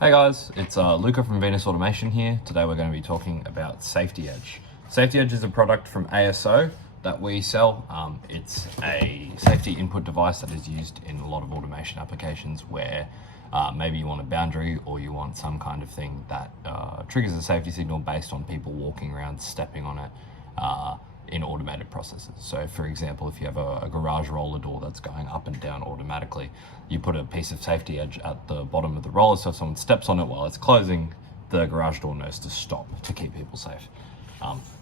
Hey guys, it's Luca from Venus Automation here. Today we're going to be talking about Safety Edge. Safety Edge is a product from ASO that we sell. It's a safety input device that is used in a lot of automation applications where maybe you want a boundary or you want some kind of thing that triggers a safety signal based on people walking around, stepping on it in automated processes. So for example, if you have a garage roller door that's going up and down automatically, you put a piece of safety edge at the bottom of the roller, so if someone steps on it while it's closing, the garage door knows to stop to keep people safe.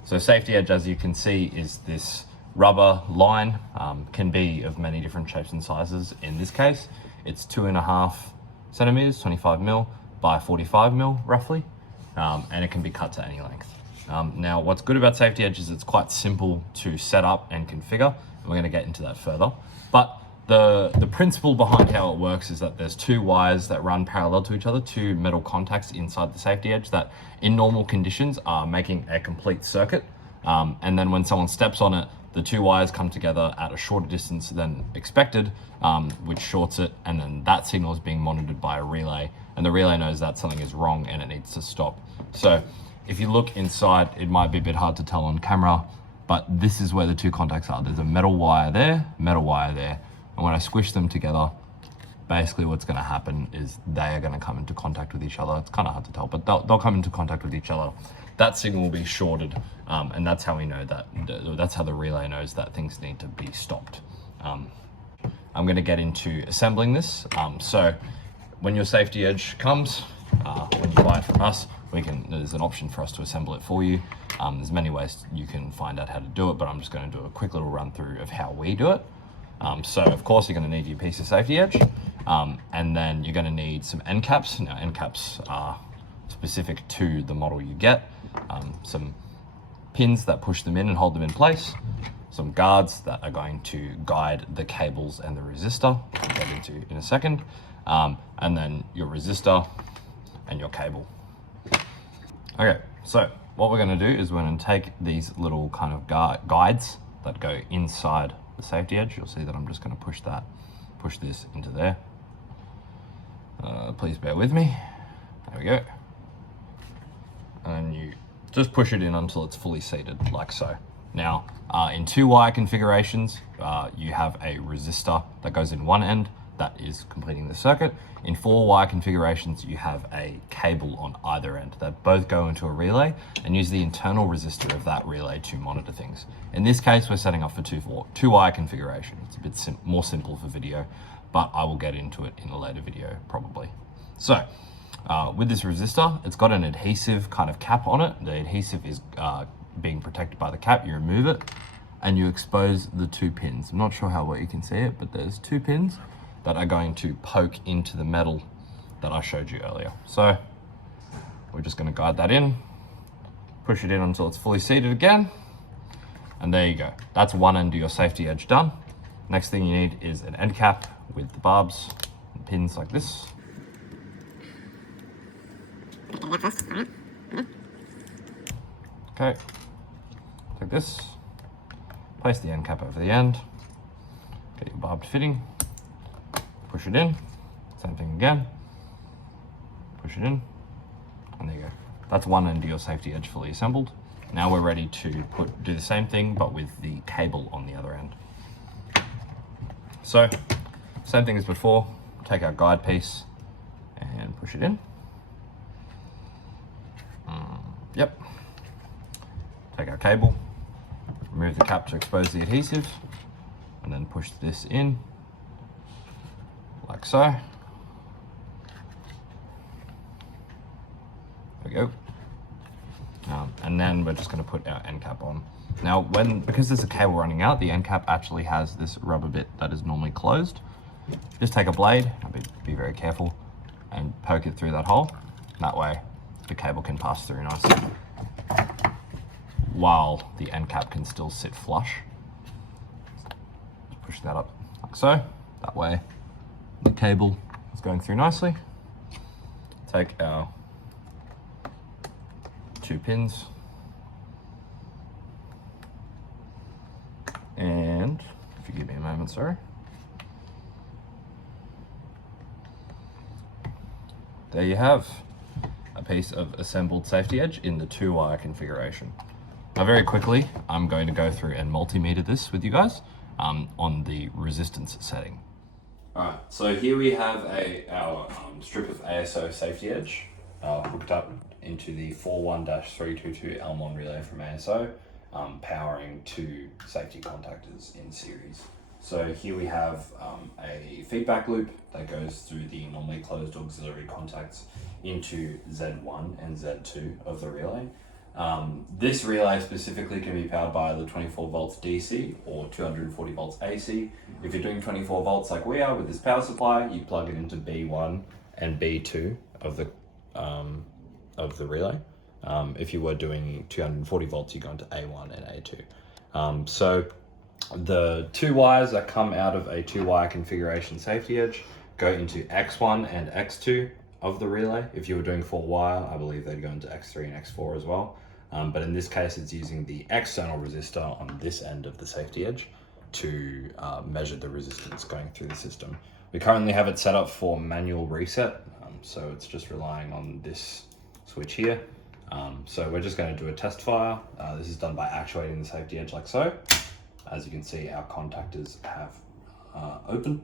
So safety edge, as you can see, is this rubber line, can be of many different shapes and sizes. In this case, it's 2.5 centimeters, 25 mil by 45 mil roughly, and it can be cut to any length. Now, what's good about safety edge is it's quite simple to set up and configure, and we're going to get into that further. But the principle behind how it works is that there's two wires that run parallel to each other, two metal contacts inside the safety edge that in normal conditions are making a complete circuit. And then when someone steps on it, the two wires come together at a shorter distance than expected, which shorts it, and then that signal is being monitored by a relay, and the relay knows that something is wrong and it needs to stop. So if you look inside, it might be a bit hard to tell on camera, but this is where the two contacts are. There's a metal wire there, and when I squish them together, basically what's going to happen is they are going to come into contact with each other. It's kind of hard to tell, but they'll come into contact with each other. That signal will be shorted, and that's how we know that, that's how the relay knows that things need to be stopped. I'm going to get into assembling this. So when your safety edge comes, when you buy it from us, there's an option for us to assemble it for you. There's many ways you can find out how to do it, but I'm just going to do a quick little run through of how we do it. So of course you're going to need your piece of safety edge, and then you're going to need some end caps. Now end caps are specific to the model you get. Some pins that push them in and hold them in place, some guards that are going to guide the cables and the resistor, which we'll get into in a second, and then your resistor and your cable. Okay, so what we're going to do is we're going to take these little kind of guides that go inside the safety edge. You'll see that I'm just going to push this into there. Please bear with me. There we go. And you just push it in until it's fully seated, like so. Now, in 2-wire configurations, you have a resistor that goes in one end that is completing the circuit. In 4-wire configurations, you have a cable on either end that both go into a relay and use the internal resistor of that relay to monitor things. In this case, we're setting up for 2-wire configuration. It's a bit more simple for video, but I will get into it in a later video probably. So with this resistor, it's got an adhesive kind of cap on it. The adhesive is being protected by the cap. You remove it and you expose the two pins. I'm not sure how well you can see it, but there's two pins that are going to poke into the metal that I showed you earlier. So we're just going to guide that in, push it in until it's fully seated again, and there you go. That's one end of your safety edge done. Next thing you need is an end cap with the barbs and pins like this. Okay, take this, place the end cap over the end, get your barbed fitting, push it in, same thing again, push it in, and there you go. That's one end of your safety edge fully assembled. Now we're ready to do the same thing, but with the cable on the other end. So, same thing as before, take our guide piece and push it in. Yep. Take our cable, remove the cap to expose the adhesive, and then push this in, like so. There we go. And then we're just going to put our end cap on. Now, because there's a cable running out, the end cap actually has this rubber bit that is normally closed. Just take a blade, be very careful, and poke it through that hole. That way, the cable can pass through nicely, while the end cap can still sit flush. Just push that up like so. That way, the cable is going through nicely. Take our two pins and, if you give me a moment, sorry. there you have a piece of assembled safety edge in the 2-wire configuration. Now very quickly, I'm going to go through and multimeter this with you guys on the resistance setting. Alright, so here we have our strip of ASO safety edge hooked up into the 41-322 ELMON relay from ASO, powering 2 safety contactors in series. So here we have a feedback loop that goes through the normally closed auxiliary contacts into Z1 and Z2 of the relay. This relay specifically can be powered by either 24 volts DC or 240 volts AC. If you're doing 24 volts like we are with this power supply, you plug it into B1 and B2 of the relay. If you were doing 240 volts, you go into A1 and A2. So the 2 wires that come out of a 2-wire configuration safety edge go into X1 and X2 of the relay. If you were doing 4-wire, I believe they'd go into X3 and X4 as well. But in this case, it's using the external resistor on this end of the safety edge to measure the resistance going through the system. We currently have it set up for manual reset, so it's just relying on this switch here. So we're just going to do a test fire. This is done by actuating the safety edge like so. As you can see, our contactors have open,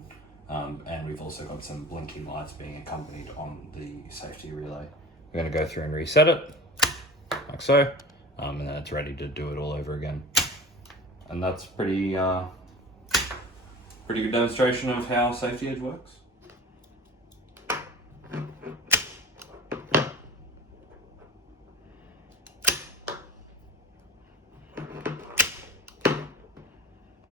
and we've also got some blinking lights being accompanied on the safety relay. We're going to go through and reset it, like so, and then it's ready to do it all over again. And that's pretty good demonstration of how safety edge works.